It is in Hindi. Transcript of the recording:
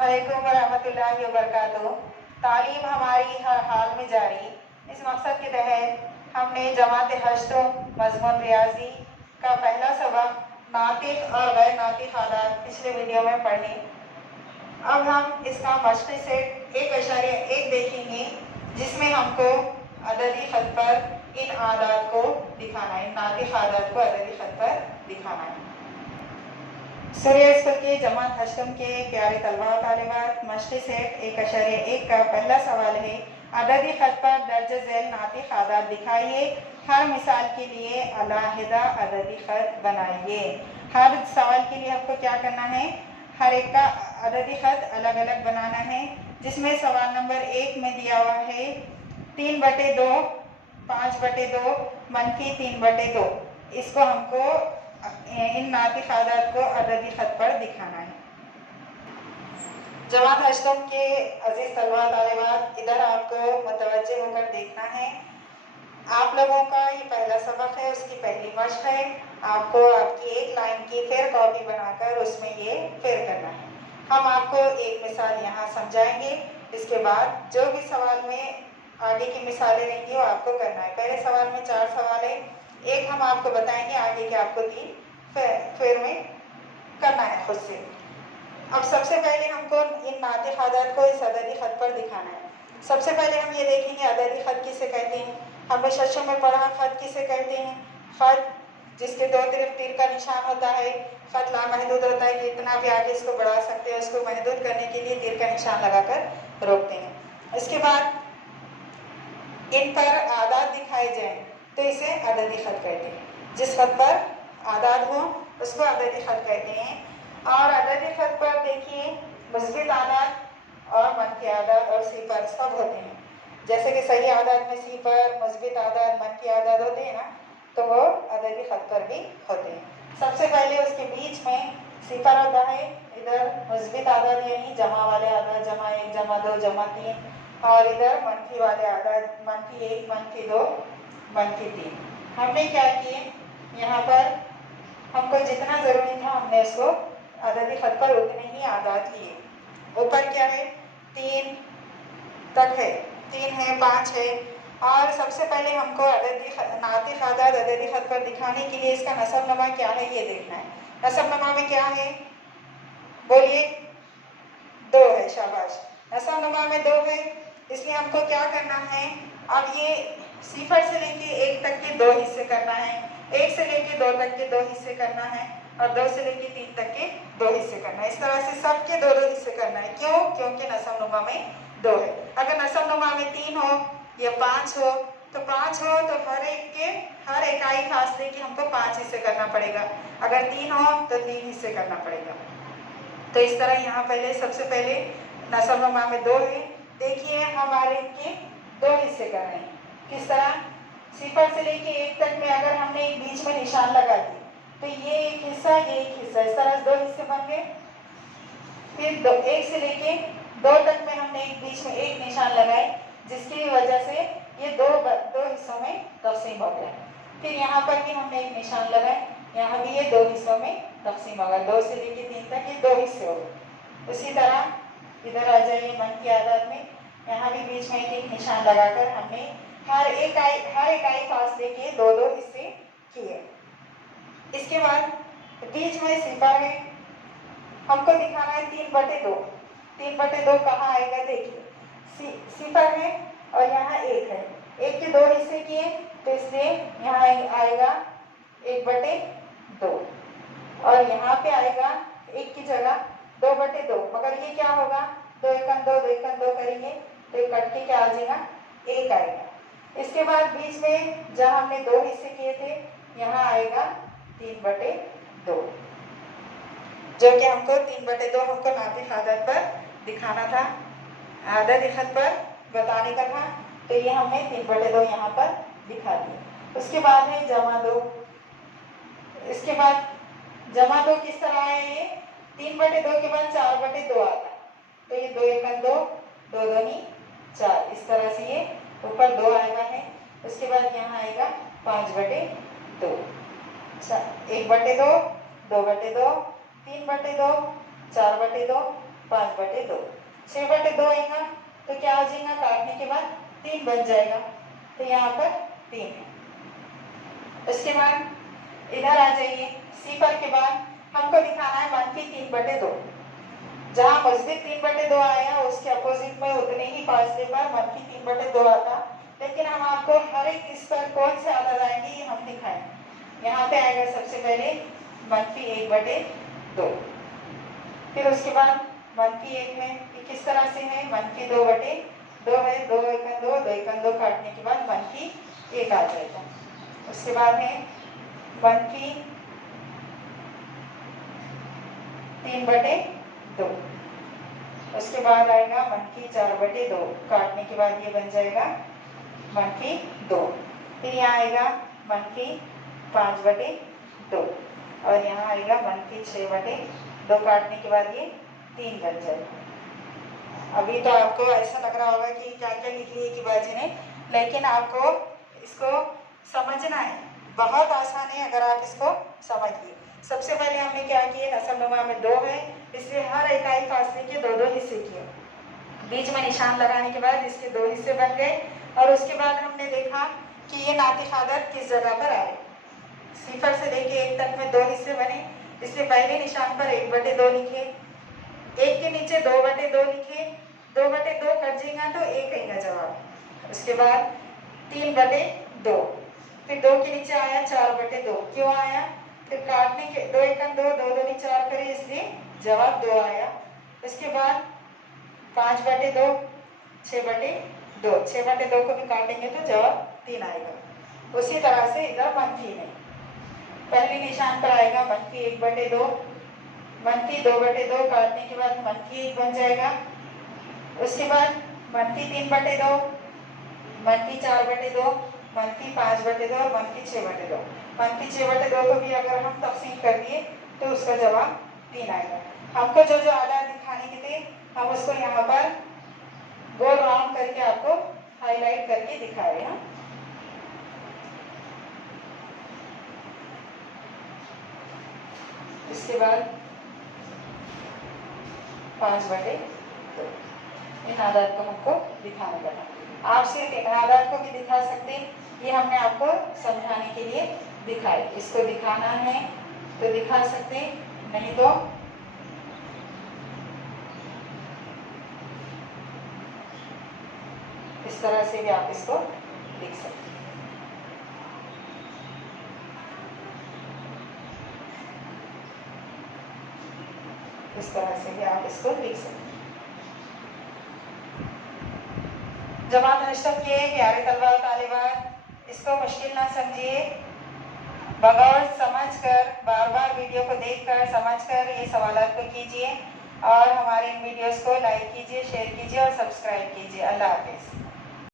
अस्सलामुअलैकुम वरहमतुल्लाहि वबरकातुहू। तालीम हमारी हर हाल में जारी, इस मकसद के तहत हमने जमात हश्र मज़मून रियाजी का पहला सबक नातिक और गैर नातिक आदात पिछले वीडियो में पढ़े। अब हम इसका मश्क़ी सेट 1.1 देखेंगे, जिसमें हमको अददी ख़त पर इन आदात को दिखाना है, इन नातिक आदात को अददी ख़त पर दिखाना है। सूर्य स्कूल के जमात हश्रम के प्यारे तलबा और तालिबात, मश्क़ी सेट 1.1 का पहला सवाल है, अददी ख़त पर दर्ज झैल नातिक आदात दिखाइए। हर मिसाल के लिए अलहदा अददी ख़त बनाइए। हर सवाल के लिए आपको क्या करना है, हर एक का अददी ख़त अलग अलग बनाना है। जिसमें सवाल नंबर 1 में दिया हुआ है 3/2, 5/2, -3/2। इसको हमको इन नातिक आदात को अददी ख़त पर दिखाना है। जमात हश्रम के अजीज तलबा तालिबात, इधर आपको मुतवज्जे होकर देखना है। आप लोगों का ये पहला सबक है, उसकी पहली मश्क है। आपको आपकी एक लाइन की फिर कॉपी बनाकर उसमें ये फिर करना है। हम आपको एक मिसाल यहाँ समझाएंगे, इसके बाद जो भी सवाल में आगे की मिसालें रहेंगी वो आपको करना है। पहले सवाल में 4 सवाल है, एक हम आपको बताएंगे, आगे के आपको 3 फिर में करना है खुद से। अब सबसे पहले हमको इन नातिक आदात को इस अददी ख़त पर दिखाना है। सबसे पहले हम ये देखेंगे अददी ख़त किसे कहते हैं। हमने शशों में पढ़ा ख़त किसे कहते हैं। ख़त जिसके दो तरफ तीर का निशान होता है। ख़त लामहदूद होता है कि इतना भी आगे इसको बढ़ा सकते हैं, उसको महदूद करने के लिए तीर का निशान लगाकर रोकते हैं। इसके बाद इन पर आदात दिखाए जाएं तो इसे अददी ख़त कहते हैं। जिस ख़त पर आदात हो उसको अददी ख़त कहते हैं। और अददी ख़त पर देखिए मुस्बित आदात और मनफी आदात और सिफर सब होते हैं। जैसे कि सही आदात में सिफर, मुस्बित आदात, मनफी आदात होते हैं ना, तो वो अददी ख़त पर भी होते हैं। सबसे पहले उसके बीच में सिफर होता है, इधर मुस्बित आदात यानी जमा वाले आदात, जमा 1, जमा 2, जमा 3, और इधर मनफी वाले आदात, -1, -2, -3। हमने क्या किए, यहाँ पर हमको जितना ज़रूरी था हमने उसको अददी ख़त पर उतने ही आदात लिए। ऊपर क्या है, 3 तक है, 3 है, 5 है। और सबसे पहले हमको नातिक आदात अददी ख़त पर दिखाने के लिए इसका नसबनमा क्या है ये देखना है। नसबनमा में क्या है, बोलिए, 2 है, शाबाश। नसबनमा में 2 है, इसलिए हमको क्या करना है, अब ये 0 से लेके 1 तक के 2 हिस्से करना है, 1 से लेके 2 तक के 2 हिस्से करना है, और 2 से लेके 3 तक के 2 हिस्से करना है। इस तरह से सबके 2-2 हिस्से करना है। क्यों? क्योंकि नसबनुमा में 2 है। अगर नसबनुमा में 3 हो या 5 हो, तो 5 हो तो हर इकाई फासले के हमको 5 हिस्से करना पड़ेगा। अगर 3 हो तो 3 हिस्से करना पड़ेगा। तो इस तरह यहाँ सबसे पहले नसबनुमा में 2 है। देखिए हमारे इनके 2 हिस्से कर रहे हैं। किस तरह, 0 से लेके 1 तक में अगर हमने एक बीच में निशान लगा दिए तो ये एक हिस्सा, ये एक हिस्सा, इस तरह 2 हिस्से बन गए। फिर 1 से लेके 2 तक में हमने एक बीच में एक निशान लगाए, जिसकी वजह से ये दो हिस्सों में तकसीम हो गया। फिर यहाँ पर भी हमने एक निशान लगाए, यहाँ भी ये 2 हिस्सों में तकसीम होगा। 2 से लेके 3 तक ये 2 हिस्से हो गए। उसी तरह इधर आ जाइए मनफी आदात में, यहाँ भी बीच में एक निशान लगाकर हमने हर इकाई फासले के 2-2 हिस्से किए। इसके बाद बीच में सिफर है, हमको दिखाना है 3/2। 3/2 कहाँ आएगा, देखिए सिफर है और यहाँ 1 है, 1 के 2 हिस्से किए तो इसलिए यहाँ आएगा 1/2, और यहाँ पे आएगा 1 की जगह 2/2। मगर ये क्या होगा, 2 एकम 2, 2 एकम 2 करेंगे तो ये कट के क्या आ जाएगा, 1 आएगा। इसके बाद बीच में जहाँ हमने 2 हिस्से किए थे, यहाँ आएगा 3/2, जो कि हमको 3/2 हमको नातिक आदात पर दिखाना था, अददी ख़त पर बताने का था। तो ये हमने 3/2 यहाँ पर दिखा दिया। उसके बाद है जमा 2। इसके बाद जमा 2 किस तरह है, ये 3/2 के बाद 4/2 आता है, तो ये 2 एकम 2, 2 दूनी 4, इस तरह से ये ऊपर 2 आएगा है। उसके बाद यहाँ आएगा 5/2, 1/2, 2/2, 3/2, 4/2, 5/2। 6/2 आएगा तो क्या हो जाएगा, काटने के बाद 3 बन जाएगा, तो यहाँ पर 3 है। उसके बाद इधर आ जाइए, सिफर के बाद हमको दिखाना है -3/2। जहाँ मजदूर 3/2 आया उसके अपोजिट में उतने ही फासले पर -3/2 आता, लेकिन हम आपको हर एक इस पर कौन से आदत आएंगे ये हम दिखाएंगे। यहाँ पे आएगा सबसे पहले -1/2, फिर उसके बाद -1 है, ये किस तरह से है, -2/2 है, 2 1 2, 2 1 2 काटने के बाद -1 आ जाएगा। उसके बाद है -3/2, उसके बाद आएगा -4/2, काटने के बाद ये बन जाएगा -2, फिर यहाँ आएगा -5/2 और यहाँ आएगा -6/2, काटने के बाद ये 3 बन जाएगा। अभी तो आपको ऐसा लग रहा होगा कि क्या क्या लिख लिया कि बाजी ने, लेकिन आपको इसको समझना है, बहुत आसान है अगर आप इसको समझ लिए। सबसे पहले हमने क्या किया, नसलनुमा में 2 है इसलिए हर इकाई फासले के 2-2 हिस्से किए, बीच में निशान लगाने के बाद इसके 2 हिस्से बन गए और उसके बाद हमने देखा कि ये नातिक आदद किस जगह पर आए। सिफर से लेके 1 तक में 2 हिस्से बने, इसलिए पहले निशान पर 1/2 लिखे, 1 के नीचे 2/2 लिखे, 2/2 कट जाएगा तो 1 आएगा जवाब। उसके बाद 3/2, फिर 2 के नीचे आया 4/2, क्यों आया, फिर काटने के 2 1 2, 2 2 4 करे इसलिए जवाब 2 आया। उसके बाद 5/2, 6/2, 6/2 को भी काटेंगे तो जवाब 3 आएगा। उसी तरह से इधर -3 में पहले निशान पर आएगा -1/2, -2/2 काटने के बाद -1 बन जाएगा। उसके बाद -3/2, -4/2, -5/2 और -6/2, -6/2 को भी अगर हम तकसीम कर दिए तो उसका जवाब 3 आएगा। हमको जो जो आधार दिखाने के थे हम उसको यहाँ पर गोल राउंड करके आपको हाईलाइट करके दिखा रहे हैं। इसके बाद 5/2 इन आधार को हमको दिखाने लगा। आप सिर्फ इन आधार को भी दिखा सकते हैं, ये हमने आपको समझाने के लिए दिखाए। इसको दिखाना है तो दिखा सकते, नहीं तो इस तरह से भी आप इसको लिख सकते हैं। इस तरह से भी आप इसको लिख सकते हैं। जमात नश्तर के प्यारे तलबा तालिबात, इसको मुश्किल ना समझिए, बगौर समझकर बार बार वीडियो को देखकर समझकर ये सवालात को कीजिए और हमारे इन वीडियोस को लाइक कीजिए, शेयर कीजिए और सब्सक्राइब कीजिए। अल्लाह हाफिज़।